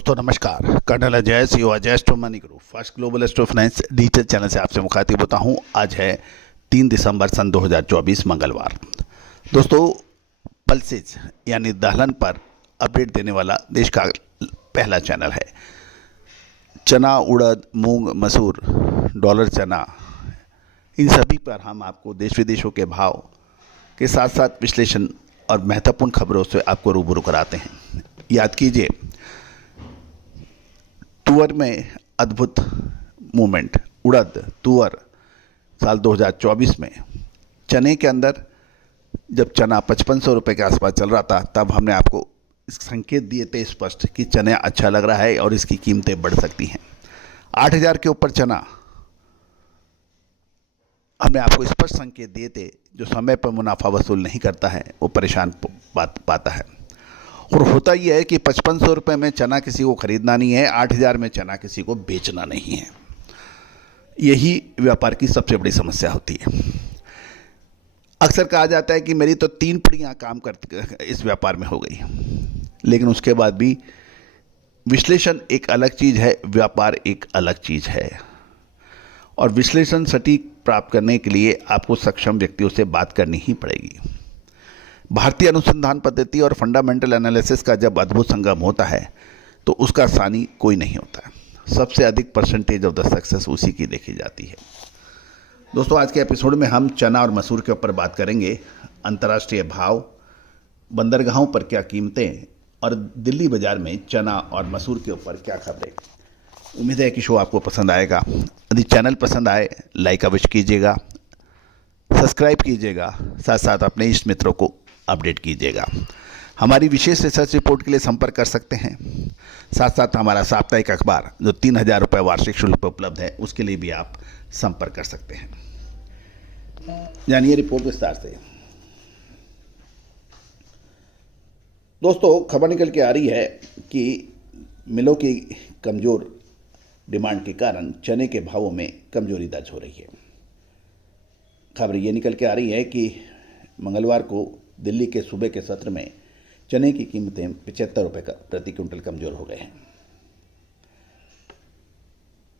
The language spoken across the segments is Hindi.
दोस्तों नमस्कार। Colonel Ajay CO Ajay astro money guru first global astro finance digital channel से आपसे मुखातिब होता हूं। आज है 3 दिसंबर सन 2024 मंगलवार। दोस्तों, पल्सेज यानी दहलन पर अपडेट देने वाला देश का पहला चैनल है। चना, उड़द, मूंग, मसूर, डॉलर चना, इन सभी पर हम आपको देश विदेशों के भाव के साथ साथ विश्लेषण और महत्वपूर्ण खबरों से आपको रूबरू कराते हैं। याद कीजिए, तुअर में अद्भुत मूवमेंट, उड़द तुअर साल 2024 में। चने के अंदर जब चना 5500 रुपये के आसपास चल रहा था, तब हमने आपको इस संकेत दिए थे स्पष्ट कि चने अच्छा लग रहा है और इसकी कीमतें बढ़ सकती हैं। 8000 के ऊपर चना हमने आपको स्पष्ट संकेत दिए थे। जो समय पर मुनाफा वसूल नहीं करता है वो परेशान पाता है। और होता यह है कि 5500 रुपये में चना किसी को खरीदना नहीं है, 8000 में चना किसी को बेचना नहीं है। यही व्यापार की सबसे बड़ी समस्या होती है। अक्सर कहा जाता है कि मेरी तो 3 पीढ़ियाँ काम कर इस व्यापार में हो गई, लेकिन उसके बाद भी विश्लेषण एक अलग चीज़ है, व्यापार एक अलग चीज़ है। और विश्लेषण सटीक प्राप्त करने के लिए आपको सक्षम व्यक्तियों से बात करनी ही पड़ेगी। भारतीय अनुसंधान पद्धति और फंडामेंटल एनालिसिस का जब अद्भुत संगम होता है तो उसका सानी कोई नहीं होता है। सबसे अधिक परसेंटेज ऑफ द सक्सेस उसी की देखी जाती है। दोस्तों, आज के एपिसोड में हम चना और मसूर के ऊपर बात करेंगे। अंतर्राष्ट्रीय भाव, बंदरगाहों पर क्या कीमतें और दिल्ली बाजार में चना और मसूर के ऊपर क्या खबरें। उम्मीद है कि शो आपको पसंद आएगा। यदि चैनल पसंद आए, लाइक अवश्य कीजिएगा, सब्सक्राइब कीजिएगा, साथ साथ अपने इष्ट मित्रों को अपडेट कीजिएगा। हमारी विशेष रिसर्च रिपोर्ट के लिए संपर्क कर सकते हैं। साथ साथ हमारा साप्ताहिक अखबार जो 3000 रुपये वार्षिक शुल्क पर उपलब्ध है, उसके लिए भी आप संपर्क कर सकते हैं। जानिए रिपोर्ट विस्तार से। दोस्तों, खबर निकल के आ रही है कि मिलों की कमज़ोर डिमांड के कारण चने के भावों में कमजोरी दर्ज हो रही है। खबर ये निकल के आ रही है कि मंगलवार को दिल्ली के सूबे के सत्र में चने की कीमतें 75 रुपये का प्रति क्विंटल कमज़ोर हो गए हैं।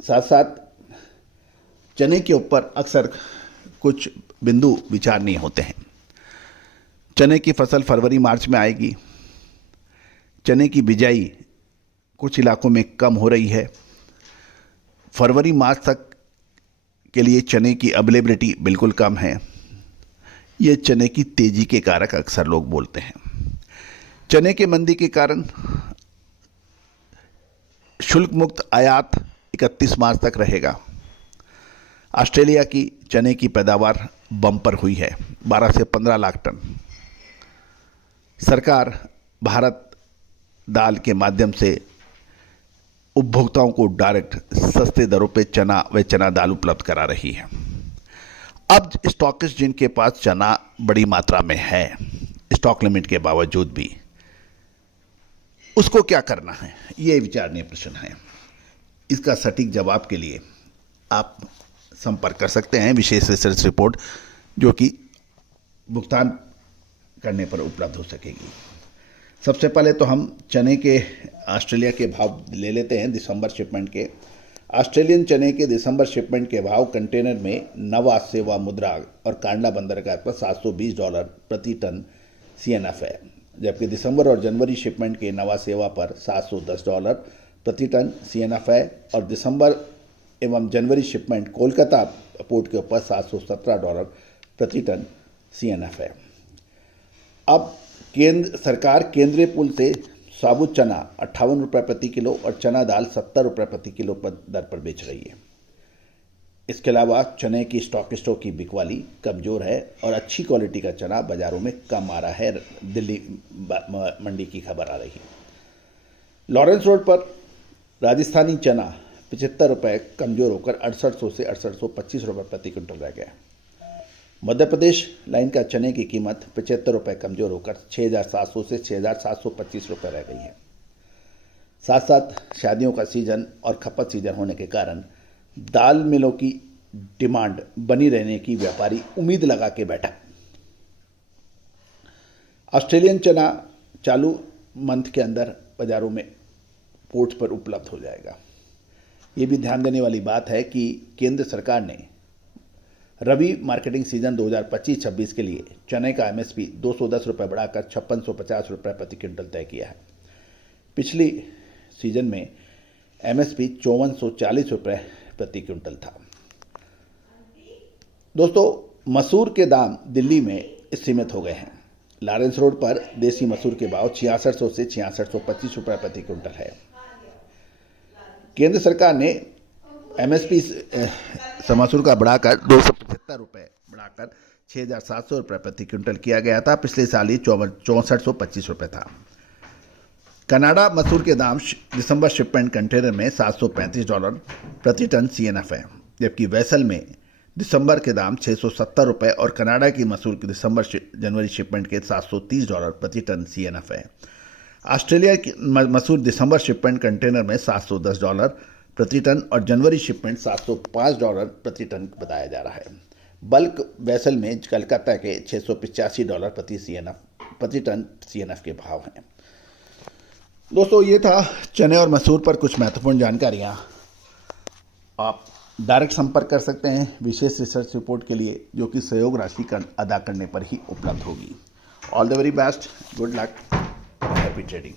साथ साथ चने के ऊपर अक्सर कुछ बिंदु विचारणीय होते हैं। चने की फसल फरवरी मार्च में आएगी। चने की बिजाई कुछ इलाकों में कम हो रही है। फरवरी मार्च तक के लिए चने की अवेलेबिलिटी बिल्कुल कम है। ये चने की तेजी के कारक अक्सर लोग बोलते हैं। चने के मंदी के कारण शुल्क मुक्त आयात 31 मार्च तक रहेगा। ऑस्ट्रेलिया की चने की पैदावार बम्पर हुई है, 12 से 15 लाख टन। सरकार भारत दाल के माध्यम से उपभोक्ताओं को डायरेक्ट सस्ते दरों पे चना व चना दाल उपलब्ध करा रही है। अब स्टॉकिस्ट जिनके पास चना बड़ी मात्रा में है, स्टॉक लिमिट के बावजूद भी, उसको क्या करना है, ये विचारणीय प्रश्न है। इसका सटीक जवाब के लिए आप संपर्क कर सकते हैं विशेष रिसर्च रिपोर्ट, जो कि भुगतान करने पर उपलब्ध हो सकेगी। सबसे पहले तो हम चने के ऑस्ट्रेलिया के भाव ले लेते हैं दिसंबर शिपमेंट के। ऑस्ट्रेलियन चने के दिसंबर शिपमेंट के भाव कंटेनर में नवा सेवा मुद्रा और कांडला बंदरगाह पर $720 प्रति टन CNF है, जबकि दिसंबर और जनवरी शिपमेंट के नवा सेवा पर $710 प्रति टन CNF है और दिसंबर एवं जनवरी शिपमेंट कोलकाता पोर्ट के ऊपर $717 प्रति टन CNF है। अब केंद्र सरकार केंद्रीय पुल से साबुत चना 58 रुपये प्रति किलो और चना दाल 70 रुपये प्रति किलो दर पर बेच रही है। इसके अलावा चने की स्टॉकिस्टों की बिकवाली कमज़ोर है और अच्छी क्वालिटी का चना बाज़ारों में कम आ रहा है। दिल्ली मंडी की खबर आ रही है। लॉरेंस रोड पर राजस्थानी चना 75 रुपये कमज़ोर होकर 6800 से 6825 रुपये प्रति क्विंटल रह गया। मध्य प्रदेश लाइन का चने की कीमत 75 रुपये कमज़ोर होकर 6700 से 6725 रुपये रह गई है। साथ साथ शादियों का सीजन और खपत सीजन होने के कारण दाल मिलों की डिमांड बनी रहने की व्यापारी उम्मीद लगा के बैठा। ऑस्ट्रेलियन चना चालू मंथ के अंदर बाज़ारों में पोर्ट्स पर उपलब्ध हो जाएगा। ये भी ध्यान देने वाली बात है कि केंद्र सरकार ने रबी मार्केटिंग सीजन 2025-26 के लिए चने का एमएसपी 210 रुपये बढ़ाकर 5650 रुपये प्रति क्विंटल तय किया है। पिछली सीजन में एमएसपी 5440 रुपये प्रति क्विंटल था। दोस्तों, मसूर के दाम दिल्ली में सीमित हो गए हैं। लॉरेंस रोड पर देसी मसूर के भाव 6600 से 6625 रुपये प्रति क्विंटल है। केंद्र सरकार ने एमएसपी मसूर का बढ़ाकर 275 रुपये बढ़ाकर 6700 रुपये प्रति क्विंटल किया गया था। पिछले साल ही 6425 रुपये था। कनाडा मसूर के दाम दिसंबर शिपमेंट कंटेनर में $735 प्रति टन CNF है, जबकि वेसल में दिसंबर के दाम 670 रुपये और कनाडा की मसूर की जनवरी शिपमेंट के $730 प्रति टन CNF है। ऑस्ट्रेलिया की मसूर दिसंबर शिपमेंट कंटेनर में $710 प्रति टन और जनवरी शिपमेंट $705 प्रति टन बताया जा रहा है। बल्क वेसल में कलकत्ता के $685 प्रति टन CNF के भाव हैं। दोस्तों, ये था चने और मसूर पर कुछ महत्वपूर्ण जानकारियाँ। आप डायरेक्ट संपर्क कर सकते हैं विशेष रिसर्च रिपोर्ट के लिए, जो कि सहयोग राशि अदा करने पर ही उपलब्ध होगी। All the very best, good luck, happy trading.